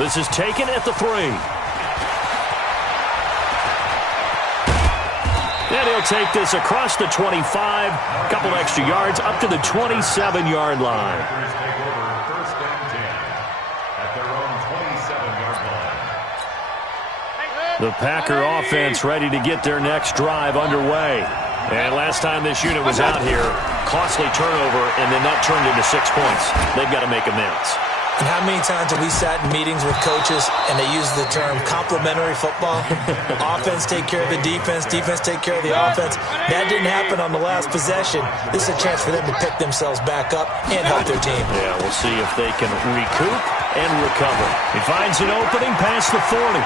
This is taken at the 3. And he'll take this across the 25. A couple extra yards up to the 27-yard line. The Packer offense ready to get their next drive underway. And last time this unit was out here, costly turnover, and then that turned into 6 points. They've got to make amends. And how many times have we sat in meetings with coaches and they use the term complementary football? Offense take care of the defense, defense take care of the offense. That didn't happen on the last possession. This is a chance for them to pick themselves back up and help their team. Yeah, we'll see if they can recoup and recover. He finds an opening past the 40.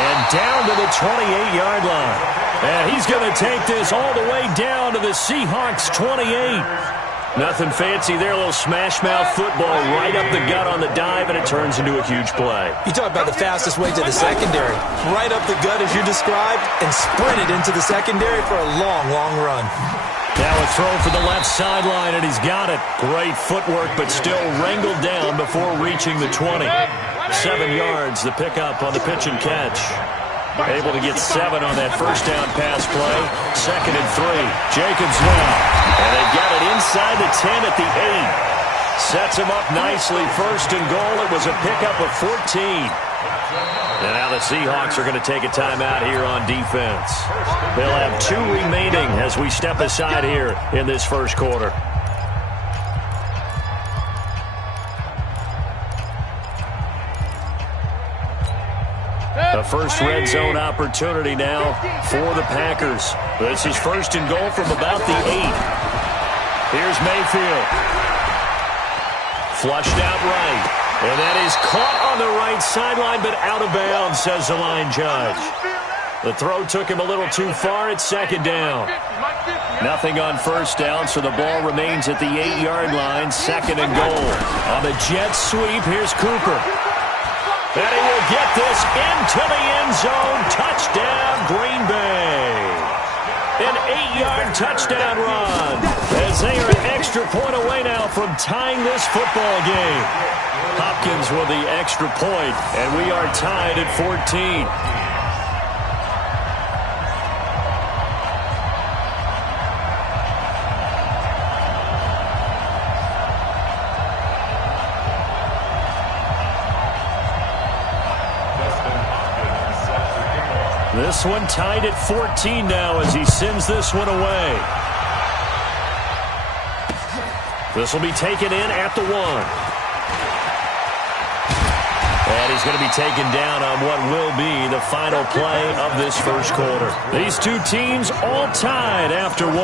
And down to the 28-yard line. And he's going to take this all the way down to the Seahawks 28. Nothing fancy there, a little smash-mouth football right up the gut on the dive, and it turns into a huge play. You talk about the fastest way to the secondary. Right up the gut as you described and sprinted into the secondary for a long, long run. Now a throw for the left sideline, and he's got it. Great footwork, but still wrangled down before reaching the 20. 7 yards, the pickup on the pitch and catch. Able to get 7 on that first down pass play. 2nd and 3. Jacobs now. And they've got it inside the 10 at the 8. Sets him up nicely. 1st and goal. It was a pickup of 14. And now the Seahawks are going to take a timeout here on defense. They'll have 2 remaining as we step aside here in this first quarter. The first red zone opportunity now for the Packers. This is 1st and goal from about the 8. Here's Mayfield. Flushed out right. And that is caught on the right sideline, but out of bounds, says the line judge. The throw took him a little too far. It's 2nd down. Nothing on 1st down, so the ball remains at the 8-yard line. 2nd and goal. On the jet sweep, here's Cooper. And he will get this into the end zone. Touchdown, Green Bay. An 8-yard touchdown run. As they are an extra point away now from tying this football game. Hopkins with the extra point, and we are tied at 14. This one tied at 14 now as he sends this one away. This will be taken in at the 1. And he's going to be taken down on what will be the final play of this first quarter. These two teams all tied after 1.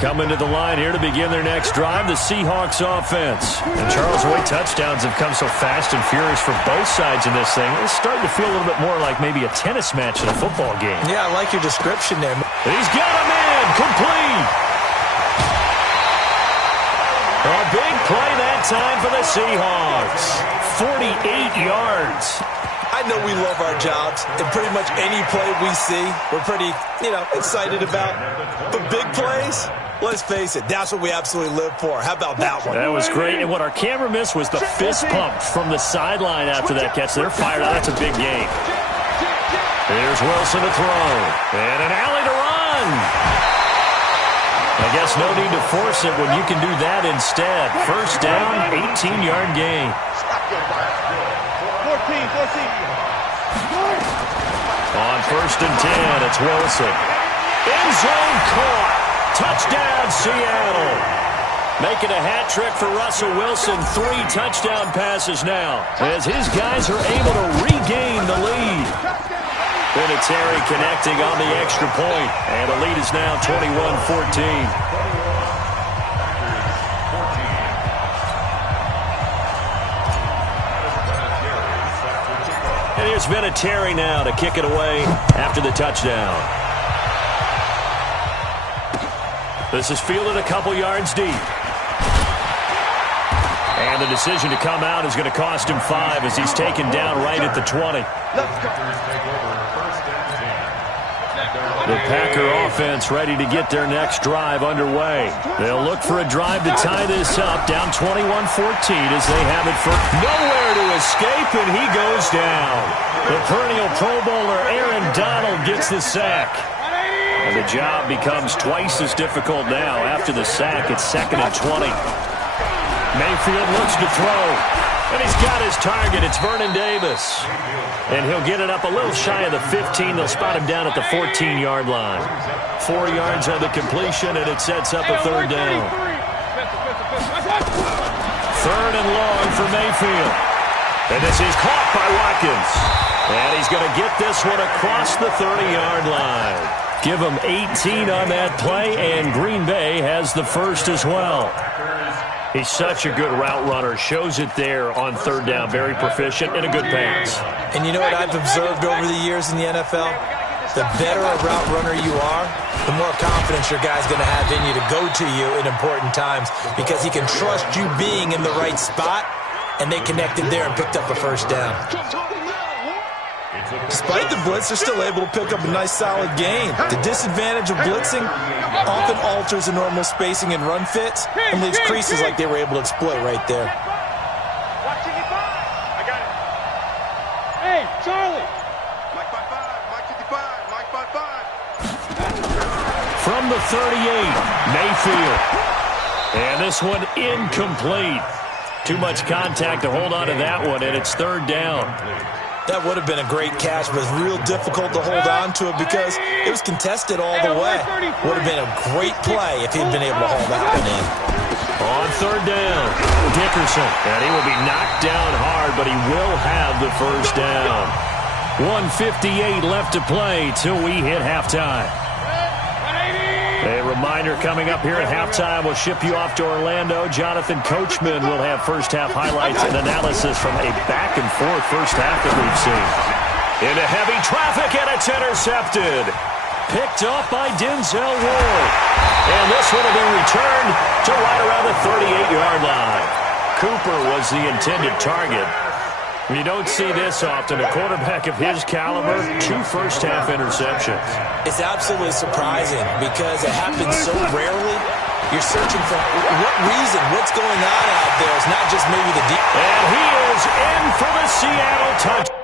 Coming to the line here to begin their next drive, the Seahawks offense. And Charles, the way touchdowns have come so fast and furious for both sides in this thing, it's starting to feel a little bit more like maybe a tennis match in a football game. Yeah, I like your description there. He's got him in, complete. A big play that time for the Seahawks. 48 yards. I know we love our jobs, and pretty much any play we see, we're pretty, excited about. But big plays, let's face it, that's what we absolutely live for. How about that one? That was great, and what our camera missed was the fist pump from the sideline after that catch. They're fired out. That's a big game. Here's Wilson to throw, and an alley to run. I guess no need to force it when you can do that instead. First down, 18-yard gain. 14. On 1st and 10, it's Wilson. End zone caught. Touchdown, Seattle. Making a hat trick for Russell Wilson. 3 touchdown passes now as his guys are able to regain the lead. Vinatieri connecting on the extra point, and the lead is now 21-14. And here's Vinatieri now to kick it away after the touchdown. This is fielded a couple yards deep. And the decision to come out is going to cost him 5 as he's taken down right at the 20. The Packer offense ready to get their next drive underway. They'll look for a drive to tie this up, down 21-14 as they have it for nowhere to escape, and he goes down. The perennial Pro Bowler Aaron Donald gets the sack. And the job becomes twice as difficult now. After the sack, it's 2nd and 20. Mayfield looks to throw. And he's got his target. It's Vernon Davis. And he'll get it up a little shy of the 15. They'll spot him down at the 14-yard line. 4 yards on the completion, and it sets up a 3rd down. 3rd and long for Mayfield. And this is caught by Watkins. And he's going to get this one across the 30-yard line. Give him 18 on that play, and Green Bay has the first as well. He's such a good route runner. Shows it there on 3rd down. Very proficient and a good pass. And you know what I've observed over the years in the NFL? The better a route runner you are, the more confidence your guy's going to have in you to go to you in important times because he can trust you being in the right spot, and they connected there and picked up a 1st down. Despite the blitz, they're still able to pick up a nice solid gain. The disadvantage of blitzing often alters the normal spacing and run fits and leaves creases like they were able to exploit right there. I got it. Hey, Charlie. Mike 5-5, Mike 55, Mike 5-5. From the 38, Mayfield. And this one incomplete. Too much contact to hold on to that one, and it's 3rd down. That would have been a great catch, but it's real difficult to hold on to it because it was contested all the way. Would have been a great play if he'd been able to hold that one in. On 3rd down, Dickerson. And he will be knocked down hard, but he will have the 1st down. 1:58 left to play till we hit halftime. A reminder coming up here at halftime. We'll ship you off to Orlando. Jonathan Coachman will have first-half highlights and analysis from a back-and-forth first half that we've seen. Into heavy traffic, and it's intercepted. Picked off by Denzel Ward. And this one will be returned to right around the 38-yard line. Cooper was the intended target. You don't see this often. A quarterback of his caliber, 2 first-half interceptions. It's absolutely surprising because it happens so rarely. You're searching for what reason, what's going on out there. It's not just maybe the deep. And he is in for the Seattle touchdown.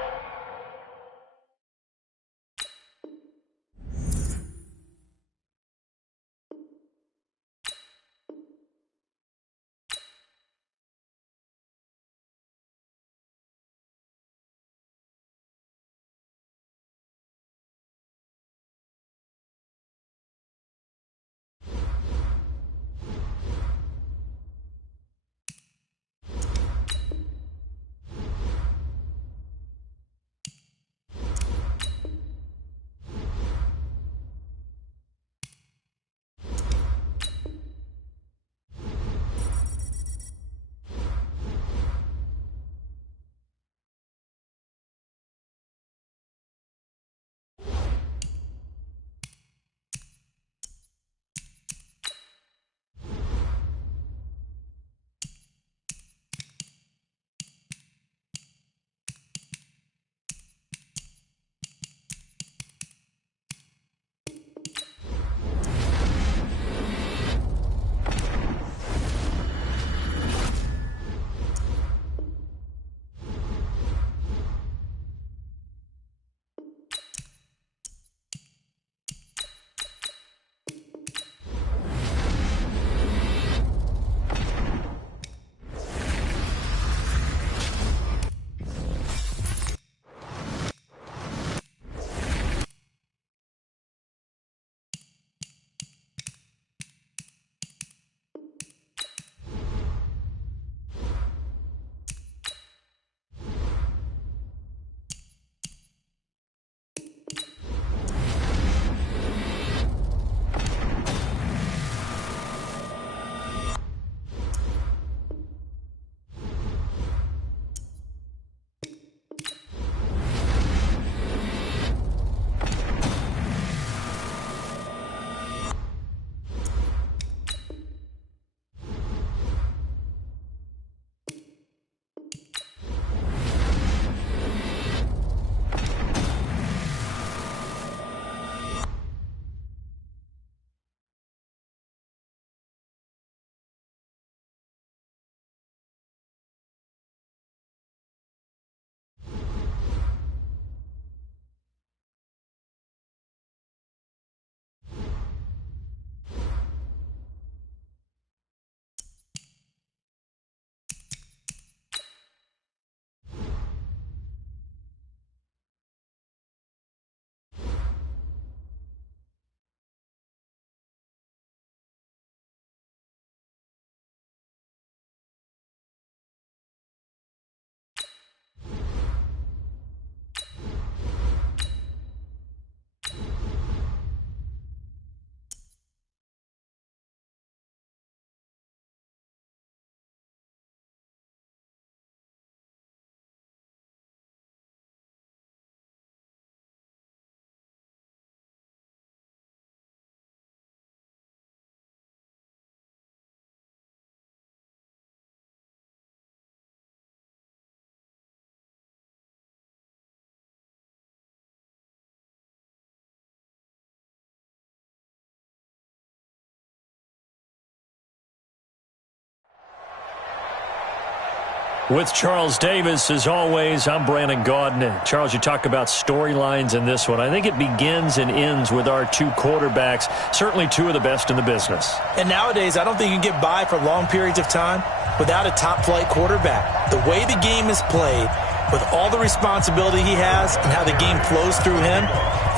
With Charles Davis, as always, I'm Brandon Gaudin. Charles, you talk about storylines in this one. I think it begins and ends with our two quarterbacks, certainly two of the best in the business. And nowadays, I don't think you can get by for long periods of time without a top-flight quarterback. The way the game is played, with all the responsibility he has and how the game flows through him,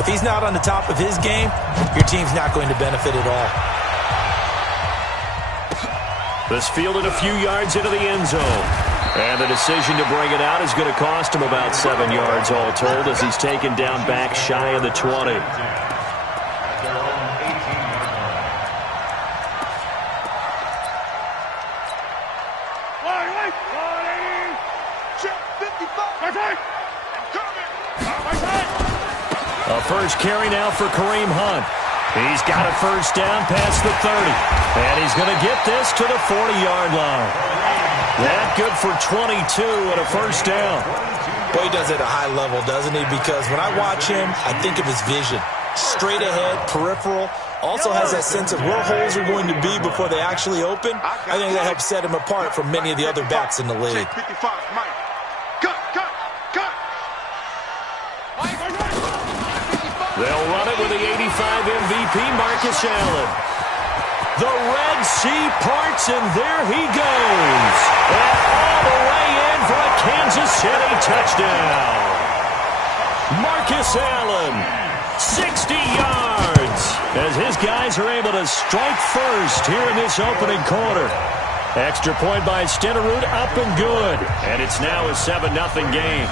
if he's not on the top of his game, your team's not going to benefit at all. This fielded a few yards into the end zone. And the decision to bring it out is going to cost him about 7 yards all told as he's taken down back shy of the 20. A first carry now for Kareem Hunt. He's got a first down past the 30. And he's going to get this to the 40-yard line. That good for 22 and a first down. Boy, he does it at a high level, doesn't he? Because when I watch him, I think of his vision. Straight ahead, peripheral. Also has that sense of where holes are going to be before they actually open. I think that helps set him apart from many of the other backs in the league. They'll run it with the 85 MVP, Marcus Allen. The Red Sea parts, and there he goes. And all the way in for a Kansas City touchdown. Marcus Allen, 60 yards, as his guys are able to strike first here in this opening quarter. Extra point by Stenerud, up and good. And it's now a 7-0 game.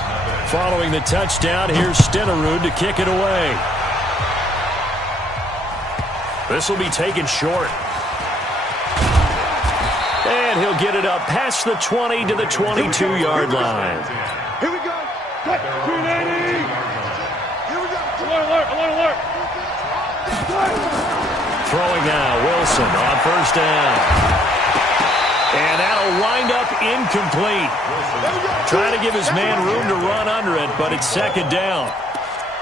Following the touchdown, here's Stenerud to kick it away. This will be taken short. And he'll get it up past the 20 to the 22-yard line. Here we go. Cut. 380. Here we go. Alert. Throwing now, Wilson on first down. And that'll wind up incomplete. Trying to give his man room to run under it, but it's second down.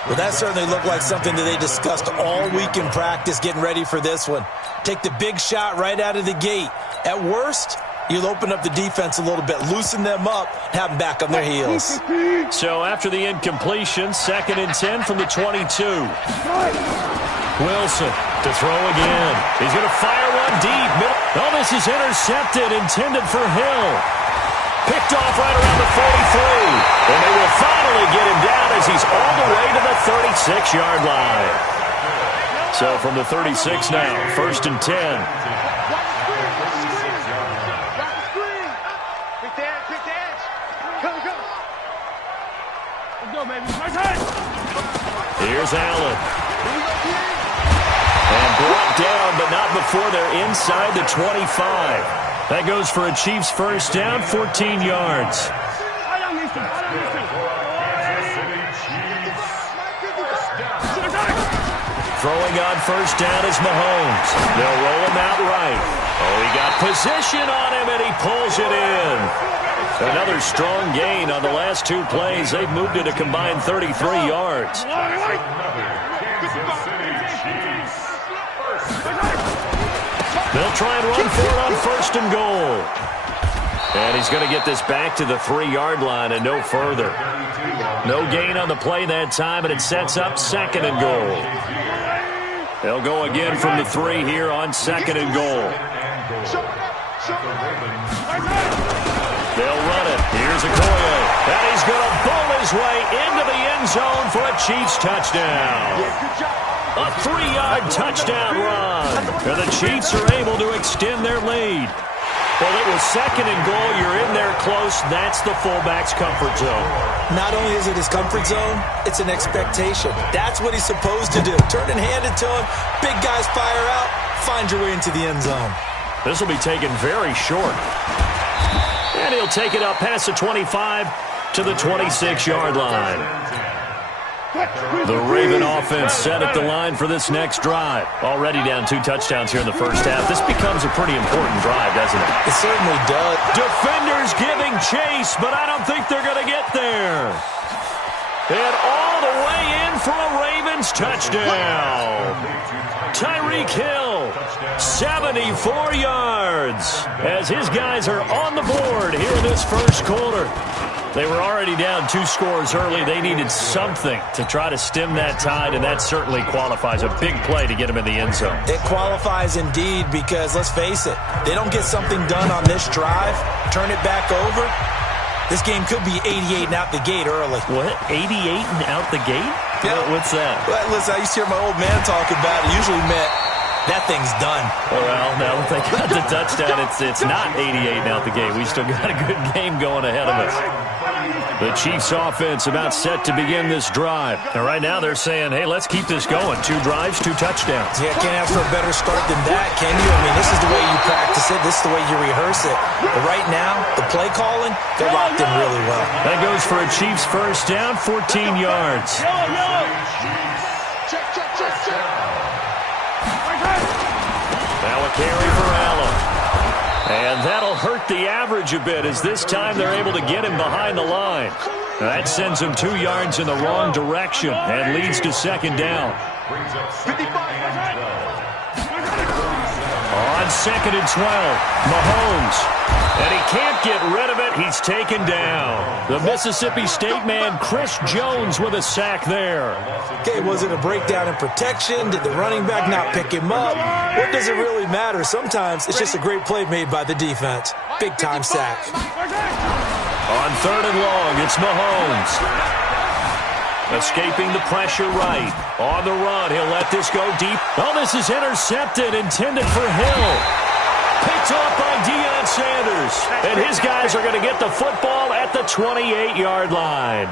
Well, that certainly looked like something that they discussed all week in practice getting ready for this one. Take the big shot right out of the gate. At worst, you'll open up the defense a little bit, loosen them up, and have them back on their heels. So after the incompletion, 2nd and 10 from the 22. Wilson to throw again. He's going to fire one deep. Oh, this is intercepted, intended for Hill. Picked off right around the 43. And they will finally get him down as he's all the way to the 36-yard line. So from the 36 now, 1st and 10. Here's Allen. And brought down, but not before they're inside the 25. That goes for a Chiefs first down, 14 yards. Throwing on first down is Mahomes. They'll roll him out right. Oh, he got position on him, and he pulls it in. Another strong gain on the last two plays. They've moved it a combined 33 yards. They'll try and run for it on 1st and goal. And he's going to get this back to the 3-yard line and no further. No gain on the play that time, and it sets up 2nd and goal. They'll go again from the 3 here on 2nd and goal. They'll run it. Here's Okoye. And he's going to bowl his way into the end zone for a Chiefs touchdown. A 3-yard touchdown run. And the Chiefs are able to extend their lead. Well, it was 2nd and goal. You're in there close. That's the fullback's comfort zone. Not only is it his comfort zone, it's an expectation. That's what he's supposed to do. Turn and hand it to him. Big guys fire out. Find your way into the end zone. This will be taken very short. And he'll take it up past the 25 to the 26-yard line. The Raven offense set at the line for this next drive. Already down 2 touchdowns here in the first half. This becomes a pretty important drive, doesn't it? It certainly does. Defenders giving chase, but I don't think they're going to get there. And all the way in for a Ravens touchdown. Tyreek Hill 74 yards as his guys are on the board here in this first quarter. They were already down 2 scores early. They needed something to try to stem that tide, and that certainly qualifies. A big play to get them in the end zone. It qualifies indeed because, let's face it, they don't get something done on this drive, turn it back over, this game could be 88 and out the gate early. What? 88 and out the gate? Yeah. What's that? Well, listen, I used to hear my old man talk about it. Usually meant that thing's done. Well, now that they got the touchdown, it's not 88 and out the gate. We still got a good game going ahead of us. The Chiefs offense about set to begin this drive. And right now they're saying, hey, let's keep this going. 2 drives, 2 touchdowns. Yeah, can't ask for a better start than that, can you? I mean, this is the way you practice it. This is the way you rehearse it. But right now, the play calling, they're locked in really well. That goes for a Chiefs first down, 14 yards. Now a carry for Allen. And that'll hurt the average a bit as this time they're able to get him behind the line. Now that sends him 2 yards in the wrong direction and leads to second down. On second and 12, Mahomes. And he can't get rid of it. He's taken down. The Mississippi State man, Chris Jones, with a sack there. Okay, was it a breakdown in protection? Did the running back not pick him up? What does it really matter? Sometimes it's just a great play made by the defense. Big-time sack. On third and long, it's Mahomes. Escaping the pressure right. On the run, he'll let this go deep. Oh, this is intercepted, intended for Hill. Picked off by Deion Sanders. And his guys are going to get the football at the 28-yard line.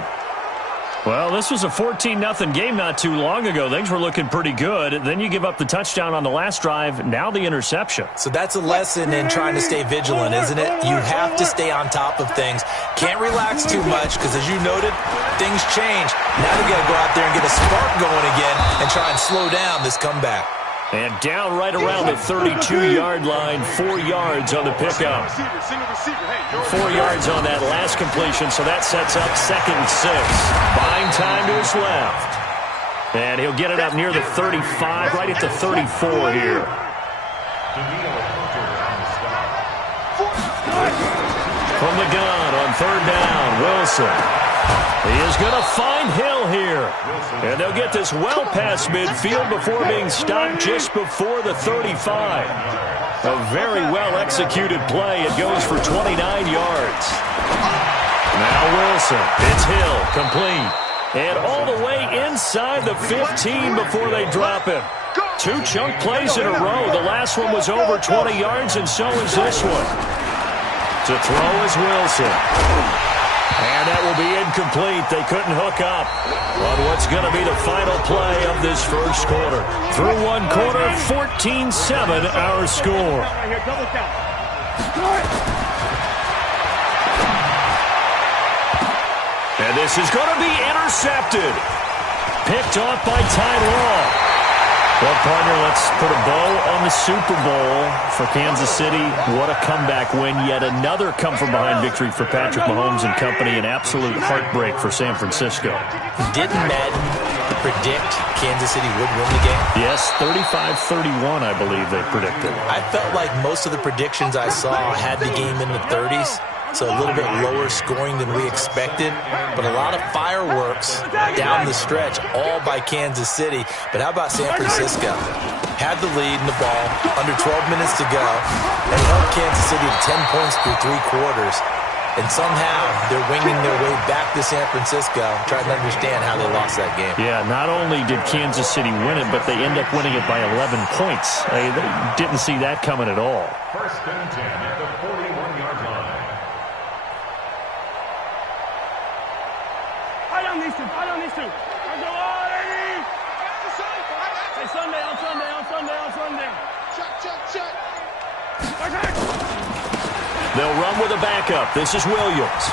Well, this was a 14-0 game not too long ago. Things were looking pretty good. Then you give up the touchdown on the last drive. Now the interception. So that's a lesson in trying to stay vigilant, isn't it? You have to stay on top of things. Can't relax too much because, as you noted, things change. Now you got to go out there and get a spark going again and try and slow down this comeback. And down right around the 32-yard line, 4 yards on the pickup. 4 yards on that last completion, so that sets up second and 6. Buying time to his left. And he'll get it up near the 35, right at the 34 here. From the gun on third down, Wilson. He is going to find Hill here. And they'll get this well past midfield before being stopped just before the 35. A very well-executed play. It goes for 29 yards. Now Wilson. It's Hill, complete. And all the way inside the 15 before they drop him. 2 chunk plays in a row. The last one was over 20 yards, and so is this one. To throw is Wilson. And that will be incomplete. They couldn't hook up on what's going to be the final play of this first quarter. Through one quarter, 14-7 our score. And this is going to be intercepted. Picked off by Ty Law. Well, partner, let's put a bow on the Super Bowl for Kansas City. What a comeback win. Yet another come-from-behind victory for Patrick Mahomes and company. An absolute heartbreak for San Francisco. Didn't Madden predict Kansas City would win the game? Yes, 35-31, I believe they predicted. I felt like most of the predictions I saw had the game in the 30s. So a little bit lower scoring than we expected, but a lot of fireworks down the stretch, all by Kansas City. But how about San Francisco? Had the lead in the ball, under 12 minutes to go, and held Kansas City to 10 points through 3 quarters. And somehow they're winging their way back to San Francisco, trying to understand how they lost that game. Yeah, not only did Kansas City win it, but they end up winning it by 11 points. They didn't see that coming at all. First and 10 at the 41-yard line. I don't need to. Say Sunday, on Sunday. Check. They'll run with a backup. This is Williams.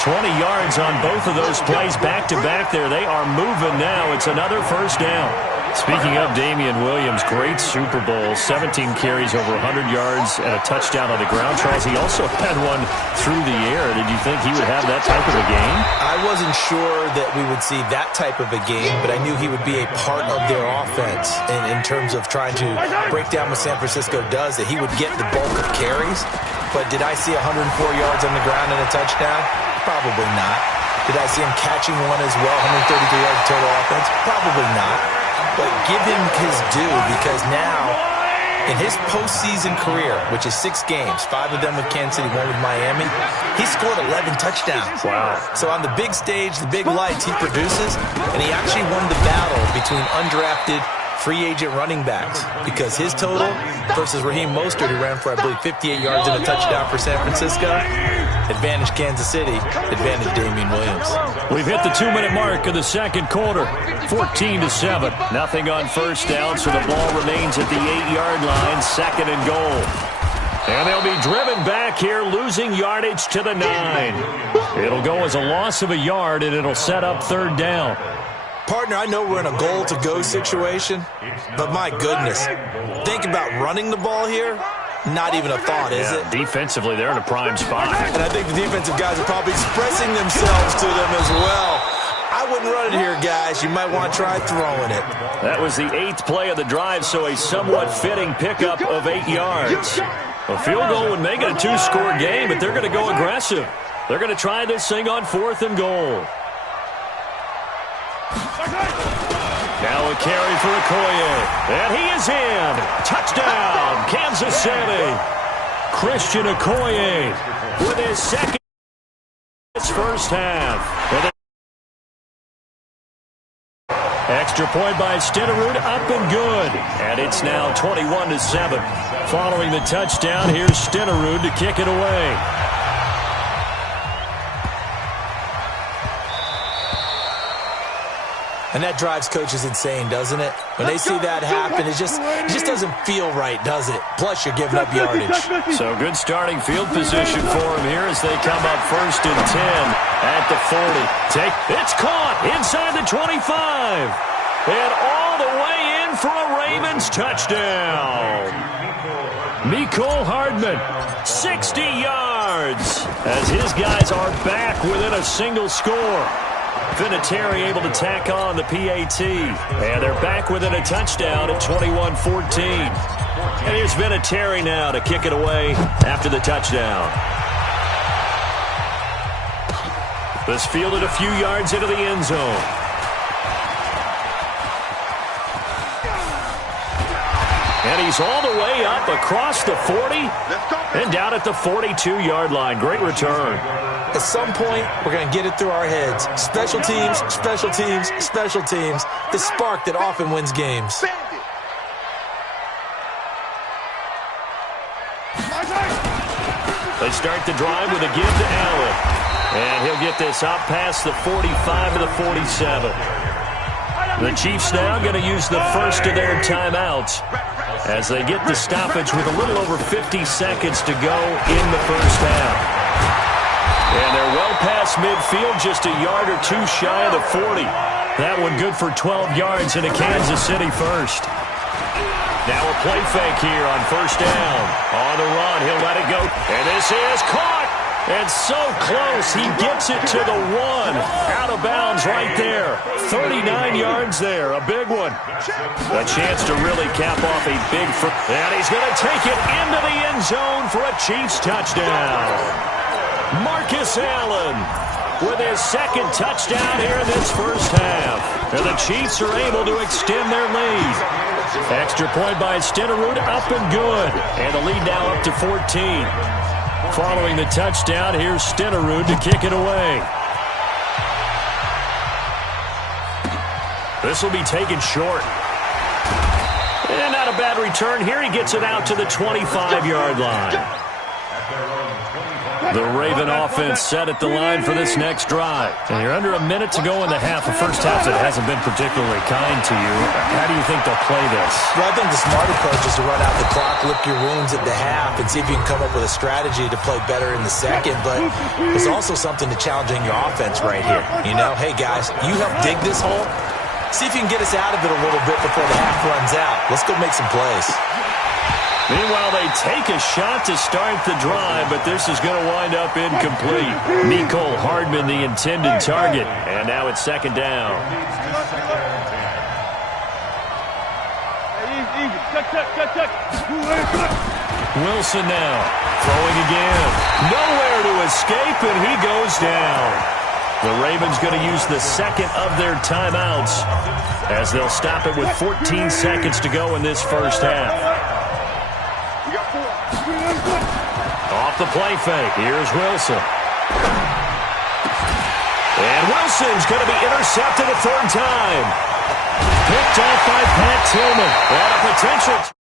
20 yards on both of those plays back-to-back there. They are moving now. It's another first down. Speaking of Damian Williams, great Super Bowl, 17 carries, over 100 yards, and a touchdown on the ground. Charles, he also had one through the air. Did you think he would have that type of a game? I wasn't sure that we would see that type of a game, but I knew he would be a part of their offense in terms of trying to break down what San Francisco does, that he would get the bulk of carries. But did I see 104 yards on the ground and a touchdown? Probably not. Did I see him catching one as well, 133 yards total offense? Probably not. But give him his due, because now, in his postseason career, which is 6 games, 5 of them with Kansas City, 1 with Miami, he scored 11 touchdowns. Wow. So on the big stage, the big lights, he produces, and he actually won the battle between undrafted free agent running backs, because his total versus Raheem Mostert, who ran for, I believe, 58 yards and a touchdown for San Francisco, advantage Kansas City, advantage Damian Williams. We've hit the 2-minute mark of the second quarter, 14-7. Nothing on first down, so the ball remains at the 8-yard line, 2nd and goal. And they'll be driven back here, losing yardage to the 9. It'll go as a loss of a yard, and it'll set up 3rd down. Partner, I know we're in a goal-to-go situation, but my goodness, think about running the ball here. Not even a thought, is it? Defensively, they're in a prime spot. And I think the defensive guys are probably expressing themselves to them as well. I wouldn't run it here, guys. You might want to try throwing it. That was the 8th play of the drive, so a somewhat fitting pickup of 8 yards. A field goal would make it a 2-score game, but they're going to go aggressive. They're going to try this thing on 4th and goal. Now a carry for Okoye, and he is in. Touchdown, Kansas City. Christian Okoye with his second first half. Extra point by Stenerud, up and good. And it's now 21-7. Following the touchdown, here's Stenerud to kick it away. And that drives coaches insane, doesn't it? When they see that happen, it just doesn't feel right, does it? Plus, you're giving up yardage. So good starting field position for him here as they come up 1st and 10 at the 40. It's caught inside the 25. And all the way in for a Ravens touchdown. Mecole Hardman, 60 yards, as his guys are back within a single score. Vinatieri able to tack on the PAT. And they're back within a touchdown at 21-14. And here's Vinatieri now to kick it away after the touchdown. This fielded a few yards into the end zone. And he's all the way up across the 40 and down at the 42-yard line. Great return. At some point, we're going to get it through our heads. Special teams, special teams, special teams. The spark that often wins games. They start the drive with a give to Allen. And he'll get this out past the 45 to the 47. The Chiefs now going to use the first of their timeouts as they get the stoppage with a little over 50 seconds to go in the first half. And they're well past midfield, just a yard or 2 shy of the 40. That one good for 12 yards in a Kansas City first. Now a play fake here on 1st down. On the run, he'll let it go. And this is caught. And so close, he gets it to the 1. Out of bounds right there. 39 yards there, a big one. A chance to really cap off a big... And he's going to take it into the end zone for a Chiefs touchdown. Marcus Allen with his 2nd touchdown here in this first half. And the Chiefs are able to extend their lead. Extra point by Stenerud, up and good. And the lead now up to 14. Following the touchdown, here's Stenerud to kick it away. This will be taken short. And not a bad return here. He gets it out to the 25-yard line. The Raven offense set at the line for this next drive. And you're under a minute to go in the half. The first half that hasn't been particularly kind to you. How do you think they'll play this? Well, I think the smart approach is to run out the clock, lick your wounds at the half, and see if you can come up with a strategy to play better in the second. But there's also something to challenging your offense right here. You know, hey, guys, you help dig this hole. See if you can get us out of it a little bit before the half runs out. Let's go make some plays. Meanwhile, they take a shot to start the drive, but this is going to wind up incomplete. Nicole Hardman, the intended target, and now it's second down. Wilson now, throwing again. Nowhere to escape, and he goes down. The Ravens going to use the second of their timeouts as they'll stop it with 14 seconds to go in this first half. Off the play fake, here's Wilson. And Wilson's going to be intercepted a third time. Picked off by Pat Tillman. And a potential